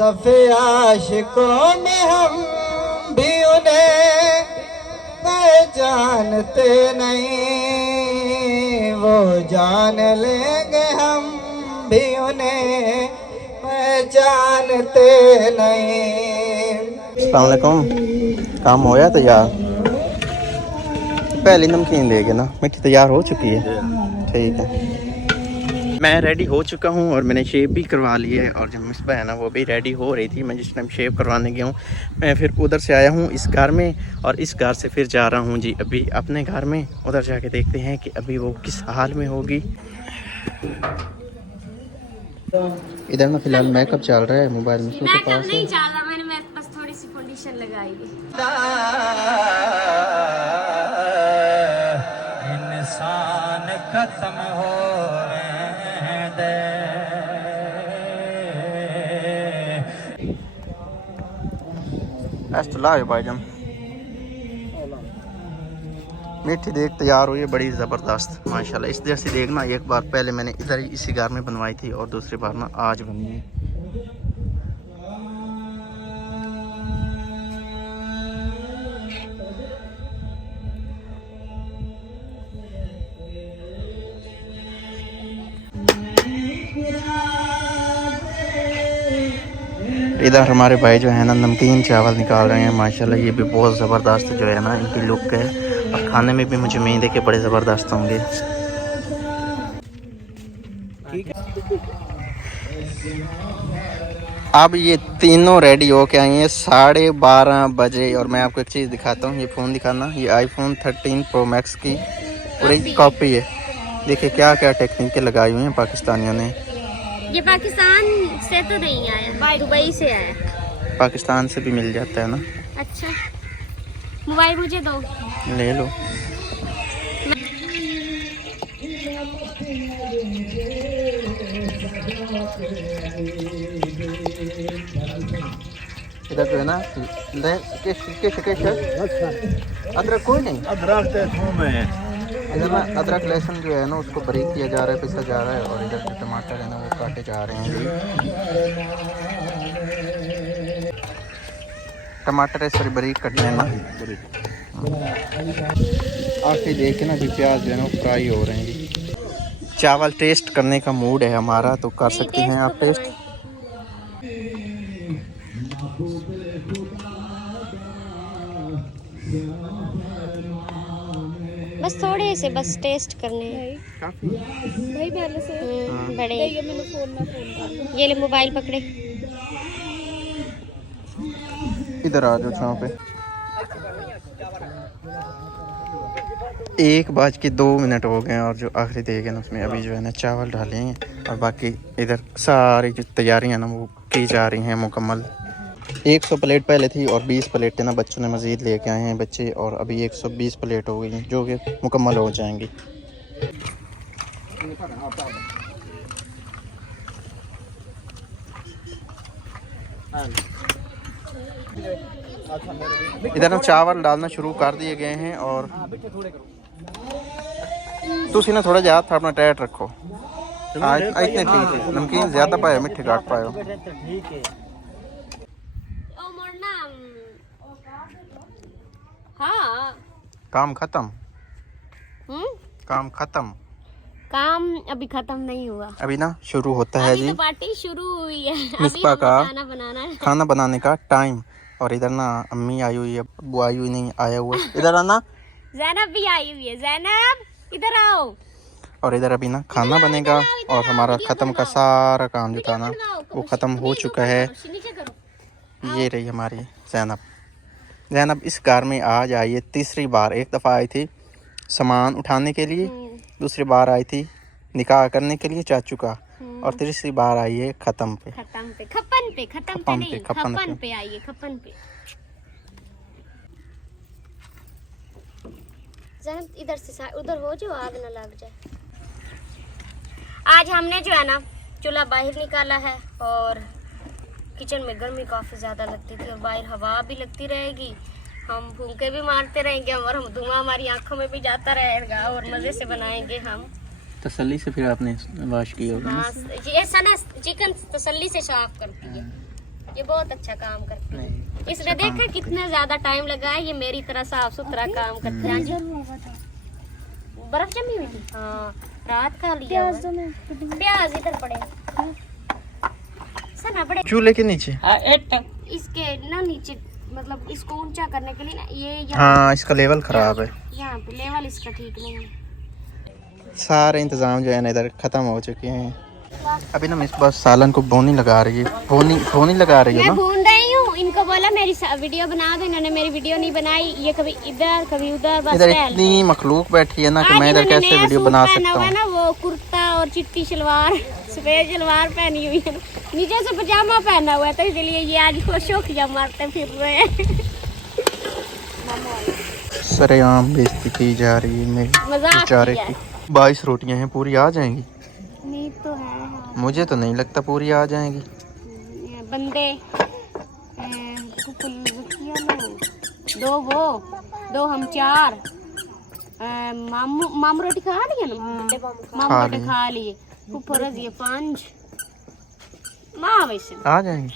सफ़े आशिकों में हम भी उन्हें पहचानते नहीं, वो जान लेंगे हम भी उन्हें पहचानते नहीं। अस्सलाम वालेकुम। काम होया तैयार? पहली नमकीन देगे ना, मिठी तैयार हो चुकी है। ठीक है, मैं रेडी हो चुका हूँ और मैंने शेव भी करवा लिया है। और जब मिसबा है ना वो भी रेडी हो रही थी, मैं जिस टाइम शेव करवाने गया हूँ मैं फिर उधर से आया हूँ इस घर में, और इस घर से फिर जा रहा हूँ जी अभी अपने घर में। उधर जाके देखते हैं कि अभी वो किस हाल में होगी। इधर ना फिलहाल मेकअप चल रहा है मोबाइल में, के पास नहीं चल रहा, मैंने बस थोड़ी सी फाउंडेशन लगाई है। इंसान खत्म हो दे। ऐसा तो लाए भाईजान, मीठी देख तैयार हुई है बड़ी ज़बरदस्त माशाल्लाह। इस जैसी देखना एक बार पहले मैंने इधर ही इसी घर में बनवाई थी और दूसरी बार ना आज बनी है। इधर हमारे भाई जो है ना नमकीन चावल निकाल रहे हैं माशाल्लाह। ये भी बहुत ज़बरदस्त जो है ना इनकी लुक है, और खाने में भी मुझे उम्मीद है कि बड़े ज़बरदस्त होंगे। अब ये तीनों रेडी हो के आई हैं 12:30 बजे। और मैं आपको एक चीज़ दिखाता हूँ, ये फ़ोन दिखाना, ये iPhone 13 Pro Max की पूरी कॉपी है। देखिए क्या क्या टेक्निकें लगाई हुई हैं पाकिस्तानियों ने। ये पाकिस्तान से तो नहीं आया, दुबई से आया। पाकिस्तान से भी मिल जाता है ना। अच्छा, मोबाइल मुझे दो। ले लो। इधर जो है ना अदरक कोई नहीं, अदरक है। इधर ना अदरक लहसुन जो है ना उसको बारीक किया जा रहा है, पिसा जा रहा है। और इधर जो टमाटर है ना वो काटे जा रहे हैं। टमाटर है सॉरी बारीक कटने हैं ना। आखिर देखे ना कि प्याज जो है ना फ्राई हो रहे हैं जी। चावल टेस्ट करने का मूड है हमारा, तो कर सकते हैं आप टेस्ट। बस थोड़े से, बस टेस्ट करने हैं। भाई पहले से बड़े ये मैंने फोन ये ले मोबाइल पकड़े। इधर आ जाओ छाँव पे। 1:02 हो गए और जो आखिरी देग है ना उसमें अभी जो है ना चावल डाले हैं। और बाकी इधर सारी जो तैयारियां ना वो की जा रही हैं मुकम्मल। 100 प्लेट पहले थी और 20 प्लेटें ना बच्चों ने मज़ीद लेके आए हैं बच्चे, और अभी 120 प्लेट हो गई हैं जो कि मुकम्मल हो जाएंगी। इधर ना चावल डालना शुरू कर दिए गए हैं। और तुसी ना थोड़ा ज़्यादा था अपना टाइट रखो। आज इतने ठीक है, नमकीन ज़्यादा पाए मिठे घाट पाए। हाँ, काम खत्म। काम खत्म। काम अभी खत्म नहीं हुआ, अभी ना शुरू होता है अभी जी। तो पार्टी शुरू हुई है। मिसबा का बनाना खाना बनाने का टाइम। और इधर ना अम्मी आई हुई है, अब्बू आई हुई नहीं, आया हुआ है। इधर आना, ज़ैनब भी आई हुई है। ज़ैनब इधर आओ। और इधर अभी ना खाना बनेगा। और हमारा ख़त्म का सारा काम जो था ना वो ख़त्म हो चुका है। ये रही हमारी ज़ैनब। ज़ैनब इस घर में आज आई है तीसरी बार। एक दफ़ा आई थी सामान उठाने के लिए, दूसरी बार आई थी निकाह करने के लिए चाचू का, और तीसरी बार आई है खत्म पे आई है। खपन पे इधर से उधर हो जो आग न लग जाए। आज हमने जो है ना चूल्हा बाहर निकाला है, और किचन में गर्मी काफ़ी ज़्यादा लगती थी और बाहर हवा भी लगती रहेगी, हम भूखे भी मारते रहेंगे और हम धुआं हमारी आंखों में भी जाता रहेगा और मज़े से बनाएंगे हम। तसल्ली से फिर आपने वाश की होगी। हाँ, ये सना चिकन तसल्ली से साफ करती है। ये बहुत अच्छा काम करते हैं। नहीं, इसने अच्छा काम देखा कितना ज्यादा टाइम लगा है, ये मेरी तरह साफ सुथरा काम करते हैं। बर्फ जमी हुई थी, हाँ रात का लिया हुआ है। प्याज इधर पड़े सना पड़े चूल्हे के नीचे। इसके ना नीचे, मतलब इसको ऊंचा करने के लिए ना ये हाँ, इसका लेवल खराब है। यहाँ पे लेवल इसका ठीक नहीं है। सारे इंतजाम जो है ना इधर खत्म हो चुके हैं। अभी ना इस बार सालन को बोनी लगा रही है। बोनी लगा रही है मैं ना। भून रही हूँ, इनको बोला मेरी वीडियो बना दो, इन्होंने मेरी वीडियो नहीं बनाई। ये कभी इधर कभी उधर, बस इधर इतनी मखलूक बैठी है ना कि मैं इधर कैसे वीडियो बना सकता हूँ। ना वो कुर्ता और चिट्टी शलवार, सफेद शलवार पहनी हुई है, नीचे से पजामा पहना हुआ है, तो इसलिए ये आज खुश हो खिया मारते फिर रहे हैं। सरेआम बेइज्जती की जा रही है मेरी मजाक बेचारे किया की। 22 रोटियां हैं, पूरी आ जाएंगी? नींद तो है हाँ। मुझे तो नहीं लगता पूरी आ जाएंगी। ये बंदे दो वो, दो हम चार, मामू रोटी खा लिए ना, मामू रोटी खा लिए, फुफरज ये 5 माँ वैसे आ जाएंगी।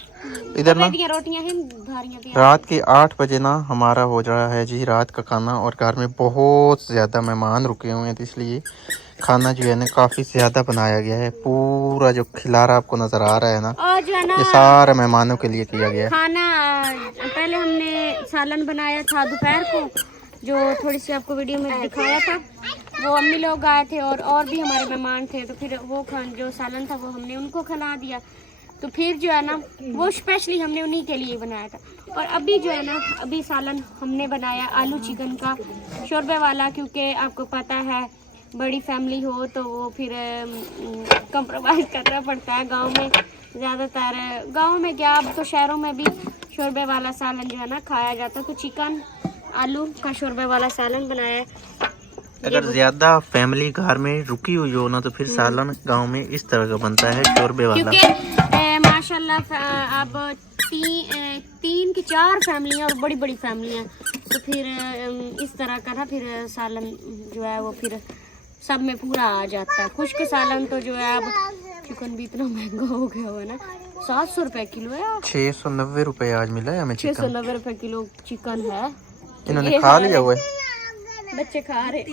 इधर ना रोटियां हैं भारियां भी। रात के 8 बजे ना हमारा हो रहा है जी रात का खाना, और घर में बहुत ज़्यादा मेहमान रुके हुए हैं, तो इसलिए खाना जो है ना काफ़ी ज़्यादा बनाया गया है। पूरा जो खिलारा आपको नज़र आ रहा है ना, और जो है ना ये सारा मेहमानों के लिए किया गया है। खाना पहले हमने सालन बनाया था दोपहर को, जो थोड़ी सी आपको वीडियो में दिखाया था। वो अम्मी लोग आए थे और भी हमारे मेहमान थे, तो फिर वो जो सालन था वो हमने उनको खिला दिया। तो फिर जो है ना वो स्पेशली हमने उन्हीं के लिए बनाया था। और अभी जो है ना अभी सालन हमने बनाया आलू चिकन का शोरबे वाला, क्योंकि आपको पता है बड़ी फैमिली हो तो वो फिर कंप्रोमाइज़ करना पड़ता है। गांव में ज़्यादातर, गांव में क्या अब तो शहरों में भी शोरबे वाला सालन जो है ना खाया जाता है। तो चिकन आलू का शोरबे वाला सालन बनाया है। अगर ज़्यादा फैमिली घर में रुकी हुई हो ना, तो फिर सालन गांव में इस तरह का बनता है शोरबे वाला। क्योंकि माशाल्लाह अब 3 की 4 फैमिली और बड़ी बड़ी फैमिली हैं, तो फिर इस तरह का ना फिर सालन जो है वो फिर सब में पूरा आ जाता है। खुश्क सालन तो जो है अब चिकन भी इतना महंगा हो गया हुआ है ना, 700 रुपए किलो है। 690 रुपए आज मिला है हमें चिकन। 690 रुपए किलो चिकन है। इन्होंने खा लिया हुआ है। बच्चे खा रहे।